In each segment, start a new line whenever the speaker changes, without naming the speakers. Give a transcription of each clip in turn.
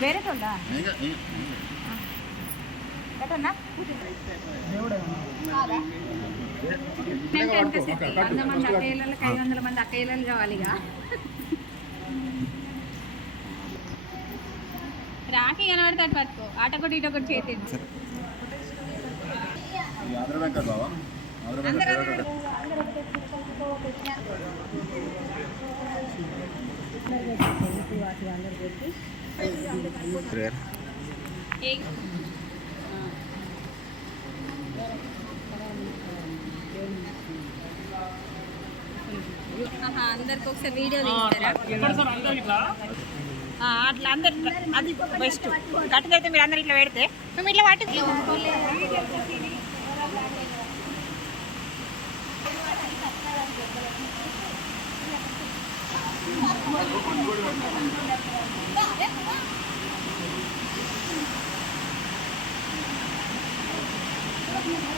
వేరే తోడా
ఇంకా
ఎటన్నా వంద మంది అక్కయ్యలకు ఐదు వందల మంది అక్కయ్యలు కావాలి ఇక రాఖీ కనబడతాడు పట్టుకో ఆటొకటి ఇటొకటి చేతి అందరూ ఆహా, అందరికి ఒకసారి వీడియో తీస్తారా ఆ, అట్లా అందరు అది బెస్ట్ కట్టుకైతే మీరు అందరు ఇట్లా పెడితే మేము ఇట్లా Thank you.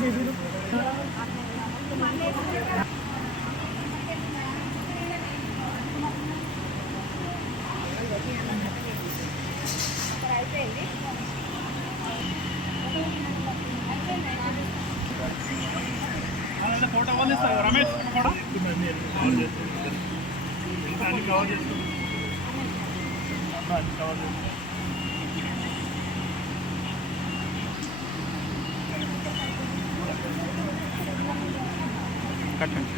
వాటి
ఫోటో వాళ్ళు ఇస్తారు రమేష్ ఫోటో అన్ని కవర్ చేస్తాం అన్ని కవర్ చేస్తాం
కట్టండి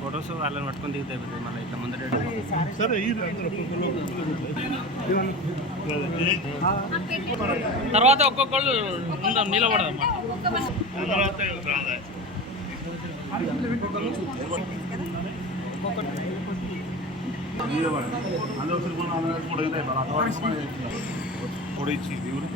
ఫొటోస్ వాళ్ళని పట్టుకొని దిగితే అయిపోతుంది మళ్ళీ ఇట్లా ముందర తర్వాత ఒక్కొక్కళ్ళు ఉందాం నిలబడదాం
తర్వాత రాదా దేవుడు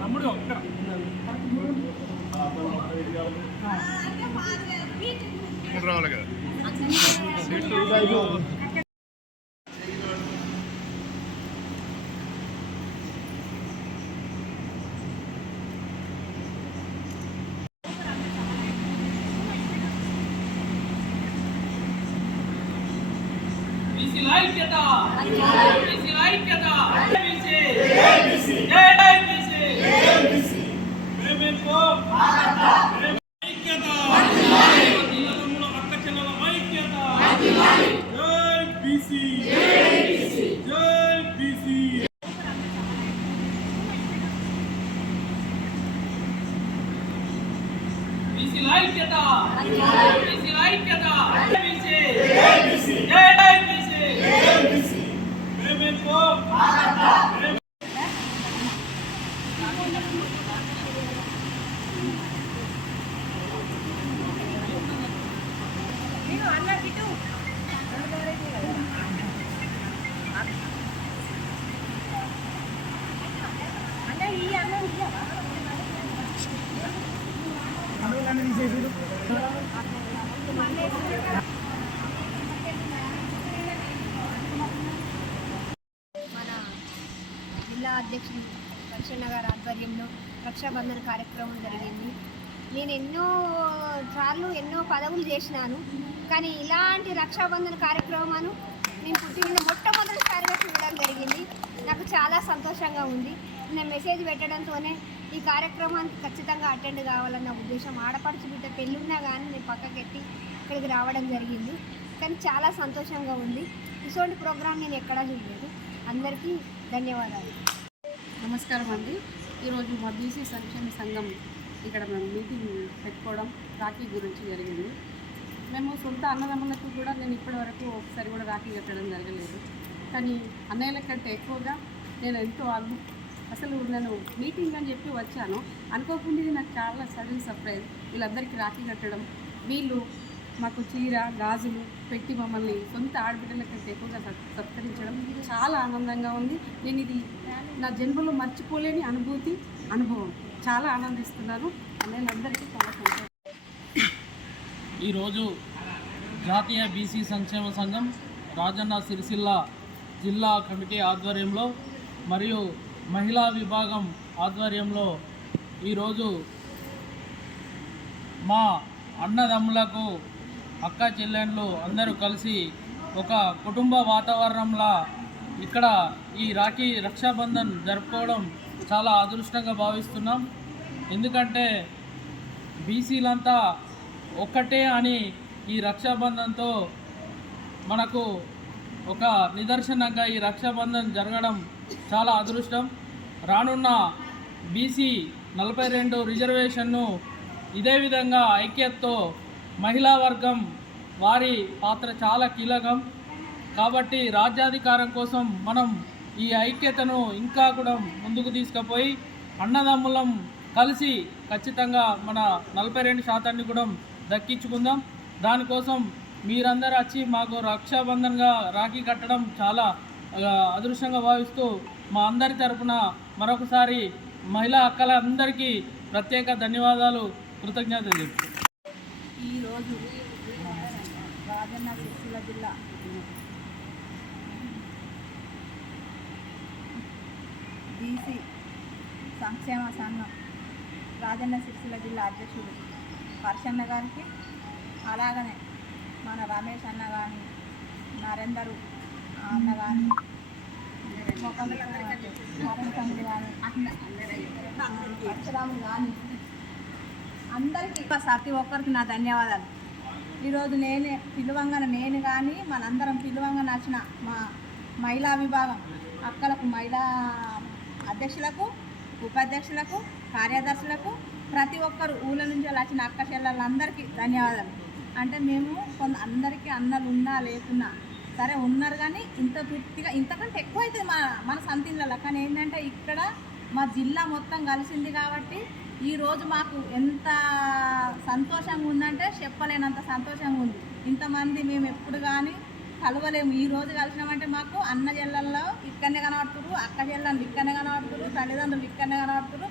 తమ్ముడు లోపల రావాలి కదా.
బీసీల ఐక్యత బీసీల ఐక్యత బీసీ జై బీసీ జై బీసీ మేమేంకో ఐక్యత
జిల్లా అధ్యక్షులు లక్ష్మణ గారి ఆధ్వర్యంలో రక్షాబంధన కార్యక్రమం జరిగింది. నేను ఎన్నో సార్లు ఎన్నో పదవులు చేసినాను. కానీ ఇలాంటి రక్షాబంధన కార్యక్రమాను నేను పుట్టిన మొట్టమొదటిసారిగా చూడడం జరిగింది. నాకు చాలా సంతోషంగా ఉంది. నేను మెసేజ్ పెట్టడంతోనే ఈ కార్యక్రమానికి ఖచ్చితంగా అటెండ్ కావాలన్న ఉద్దేశం. ఆడపడుచు బిడ్డ పెళ్ళున్నా కానీ నేను పక్కకెట్టి ఇక్కడికి రావడం జరిగింది. కానీ చాలా సంతోషంగా ఉంది. ఇటువంటి ప్రోగ్రాం నేను ఎక్కడా చూడలేదు. అందరికీ ధన్యవాదాలు.
నమస్కారం అండి. ఈరోజు మా బీసీ సంక్షేమ సంఘం ఇక్కడ మేము మీటింగ్ పెట్టుకోవడం రాఖీ గురించి జరిగింది. మేము సొంత అన్నదమ్ములకు కూడా నేను ఇప్పటి వరకు ఒకసారి కూడా రాఖీ కట్టడం జరగలేదు. కానీ అన్నయ్యల కంటే ఎక్కువగా నేను ఎంతో అద్భు అసలు నేను మీటింగ్ అని చెప్పి వచ్చాను. అనుకోకుండా ఇది నాకు చాలా సడన్ సర్ప్రైజ్. వీళ్ళందరికీ రాఖీ కట్టడం వీళ్ళు మాకు చీర గాజులు పెట్టి మమ్మల్ని సొంత ఆడబిడ్డల కంటే ఎక్కువగా సత్కరించడం చాలా ఆనందంగా ఉంది. నేను ఇది నా జన్మలో మర్చిపోలేని అనుభూతి అనుభవం. చాలా ఆనందిస్తున్నాను అందరికీ చాలా సంతోషం.
ఈరోజు జాతీయ బీసీ సంక్షేమ సంఘం రాజన్న సిరిసిల్ల జిల్లా కమిటీ ఆధ్వర్యంలో మరియు మహిళా విభాగం ఆధ్వర్యంలో ఈరోజు మా అన్నదమ్ములకు అక్క చెల్లెండ్లు అందరూ కలిసి ఒక కుటుంబ వాతావరణంలా ఇక్కడ ఈ రాఖీ రక్షాబంధన్ జరుపుకోవడం చాలా అదృష్టంగా భావిస్తున్నాం. ఎందుకంటే బీసీలంతా ఒక్కటే అని ఈ రక్షాబంధన్తో మనకు ఒక నిదర్శనంగా ఈ రక్షాబంధన్ జరగడం చాలా అదృష్టం. రానున్న బీసీ నలభై రెండు రిజర్వేషన్ను ఇదే విధంగా ఐక్యతతో మహిళా వర్గం వారి పాత్ర చాలా కీలకం. కాబట్టి రాజ్యాధికారం కోసం మనం ఈ ఐక్యతను ఇంకా కూడా ముందుకు తీసుకుపోయి అన్నదమ్ములం కలిసి ఖచ్చితంగా మన నలభై రెండు శాతాన్ని కూడా దక్కించుకుందాం. దానికోసం మీరందరూ వచ్చి మాకు రక్షాబంధన్గా రాఖీ కట్టడం చాలా అదృష్టంగా భావిస్తూ మా అందరి తరపున మరొకసారి మహిళా అక్కలందరికీ ప్రత్యేక ధన్యవాదాలు కృతజ్ఞతలు.
ఈరోజు రాజన్న సిరిసిల్ల జిల్లా బీసీ సంక్షేమ సంఘం రాజన్న సిరిసిల్ల జిల్లా అధ్యక్షుడు హర్షన్న గారికి అలాగనే మన రమేష్ అన్న కానీ నరేందరు అన్న కానీ మొక్కలు కానీ అక్షరాము కానీ అందరికీ ప్రతి ఒక్కరికి నా ధన్యవాదాలు. ఈరోజు నేనే పిలువంగన నేను కానీ మనందరం పిలువంగా నచ్చిన మా మహిళా విభాగం అక్కలకు మహిళా అధ్యక్షులకు ఉపాధ్యక్షులకు కార్యదర్శులకు ప్రతి ఒక్కరు ఊళ్ళ నుంచి వచ్చిన అక్క చెల్లెళ్ళందరికీ ధన్యవాదాలు. అంటే మేము కొంత అందరికీ అన్నలు ఉన్నా లేకున్నా సరే ఉన్నారు కానీ ఇంత పూర్తిగా ఇంతకంటే ఎక్కువ అవుతుంది మన మన సంతిళ్ళలో కానీ ఏంటంటే ఇక్కడ మా జిల్లా మొత్తం కలిసింది కాబట్టి ఈరోజు మాకు ఎంత సంతోషంగా ఉందంటే చెప్పలేనంత సంతోషంగా ఉంది. ఇంతమంది మేము ఎప్పుడు కానీ కలవలేము. ఈ రోజు కలిసినామంటే మాకు అన్న చెల్లెల్లో ఇక్కడనే కనబడుతురు అక్క చెల్లెళ్ళు ఇక్కడనే కనబడుతురు తల్లిదండ్రులు ఇక్కడనే కనబడుతురు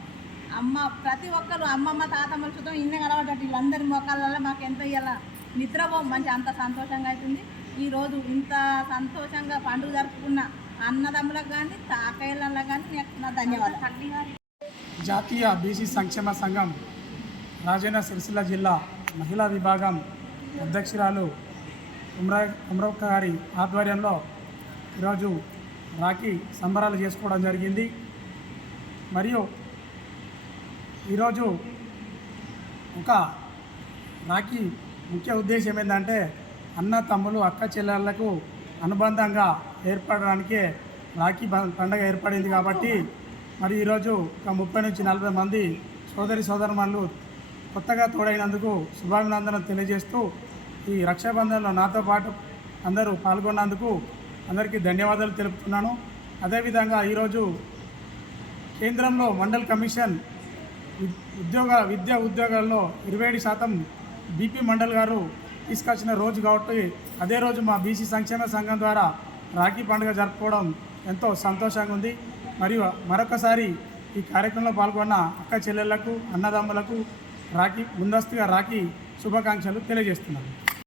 అమ్మ ప్రతి ఒక్కరు అమ్మమ్మ తాతమ్మల చూద్దాం ఇన్నే కనబడ్డట్టు వీళ్ళందరి మొక్కలలో మాకు ఎంతో ఇలా నిద్రపో మంచి అంత సంతోషంగా అవుతుంది ఈరోజు ఇంత సంతోషంగా పండుగ జరుపుకున్న అన్నదమ్ములకు కానీ తాకయ్యలకు కానీ నా ధన్యవాదాలు.
జాతీయ బీసీ సంక్షేమ సంఘం రాజన్న సిరిసిల్ల జిల్లా మహిళా విభాగం అధ్యక్షురాలు ఉమ్రా ఉమ్రక్క గారి ఆధ్వర్యంలో ఈరోజు రాఖీ సంబరాలు చేసుకోవడం జరిగింది. మరియు ఈరోజు ఒక రాఖీ ముఖ్య ఉద్దేశం ఏంటంటే అన్న తమ్ములు అక్క చెల్లెళ్ళకు అనుబంధంగా ఏర్పడడానికే రాఖీ ప- పండగ ఏర్పడింది కాబట్టి మరి ఈరోజు ఒక ముప్పై నుంచి నలభై మంది సోదరి సోదరుమణులు కొత్తగా తోడైనందుకు శుభాభినందనలు తెలియజేస్తూ ఈ రక్షాబంధన్లో నాతో పాటు అందరూ పాల్గొన్నందుకు అందరికీ ధన్యవాదాలు తెలుపుతున్నాను. అదేవిధంగా ఈరోజు కేంద్రంలో మండల్ కమిషన్ ఉద్యోగ విద్యా ఉద్యోగాల్లో ఇరవై ఏడు శాతం బీపీ మండల్ గారు తీసుకొచ్చిన రోజు కాబట్టి అదే రోజు మా బీసీ సంక్షేమ సంఘం ద్వారా రాఖీ పండుగ జరుపుకోవడం ఎంతో సంతోషంగా ఉంది. మరియు మరొకసారి ఈ కార్యక్రమంలో పాల్గొన్న అక్క చెల్లెళ్ళకు అన్నదమ్ములకు రాఖీ ముందస్తుగా రాఖీ శుభాకాంక్షలు తెలియజేస్తున్నాను.